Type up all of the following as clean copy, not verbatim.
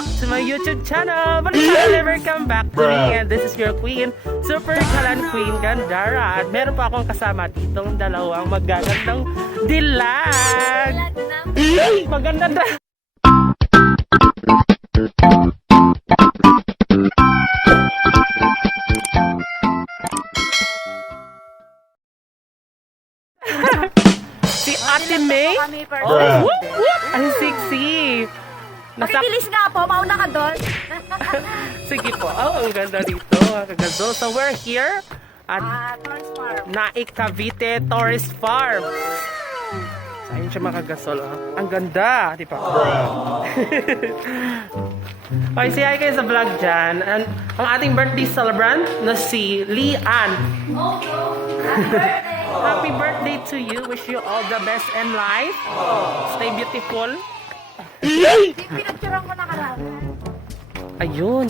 back to my YouTube channel. But welcome back to me. And this is your queen, Super Kalan Queen Gandara. At meron pa akong kasama ditong dalawang magagandang dilag. Maganda na. Si Ate May. Oh, ang sexy. Makikilis nga po, mauna ka doon. Sige po. Oh, ang ganda dito. Kagazol. So we're here at Torres Farm. Naik Cavite Torres Farm. So, ayun siya makagasol. Oh. Ang ganda. Di ba? Okay, say hi kayo sa vlog dyan. And ang ating birthday celebrant na si Lian. Happy birthday to you. Wish you all the best in life. Stay beautiful. Pinagturan ko na karami. Ayun.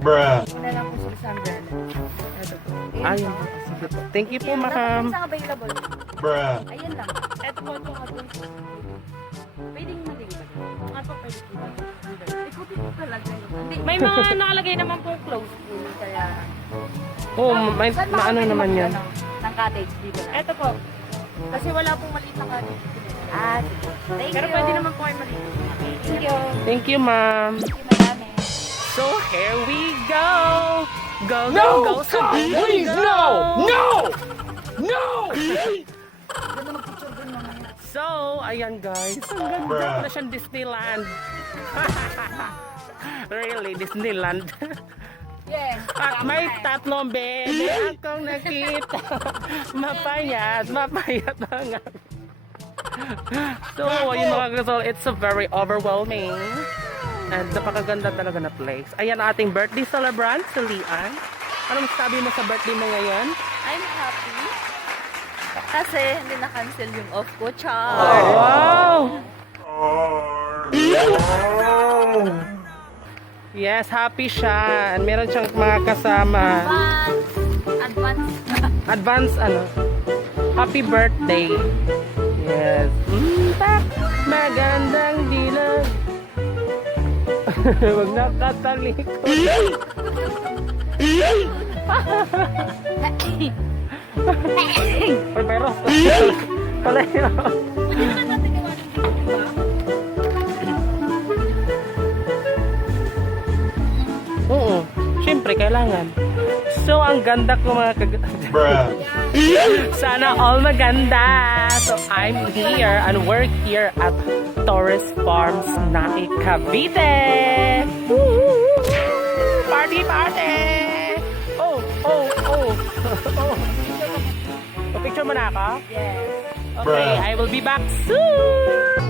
Bruh. Una lang po si Sandra. Ayun. Sige po. Thank you po, ma'am. Isang available. Bruh. Ayun lang. Ito po itong adult. Pwedeng maliban. Nga po pwede po. Ikutin ko talaga yun. May mga nakalagay naman pong close pool. Kaya... Oh, may Saan maano makakita naman yan. Ng cottage dito na. Ito po. Kasi wala pong maliit na cottage. Thank Pero you. pwede naman po ay maliit. Thank you. Thank you, ma'am. Thank you, madami. So here we go. Go, go, go. So please, no, no, no. So, ayan guys. Ang ganda na siyang Disneyland. Really, Disneyland. Yes. At may tatlong bebe akong nakita. Mapayat, mapayat mga. So, ayun mga gasol, it's a very overwhelming and napakaganda talaga na place. Ayan ang ating birthday celebrant, si Lian. Ano masasabi mo sa birthday mo ngayon? I'm happy. Kasi hindi na-cancel yung off ko, char. Wow! Yes, happy siya. And meron siyang mga kasama. Advance. Advance, ano? Happy birthday. Yes. Magandang dilag. Huwag nakatalikod. Pero, pala yun. Oo, syempre kailangan. So, ang ganda ko mga Bruh. Sana all maganda. So, I'm here and we're here at Torres Farms, Naik Cavite. Party, party! Oh, oh, oh. Oh, picture mo na ako? Yes. Okay, I will be back soon.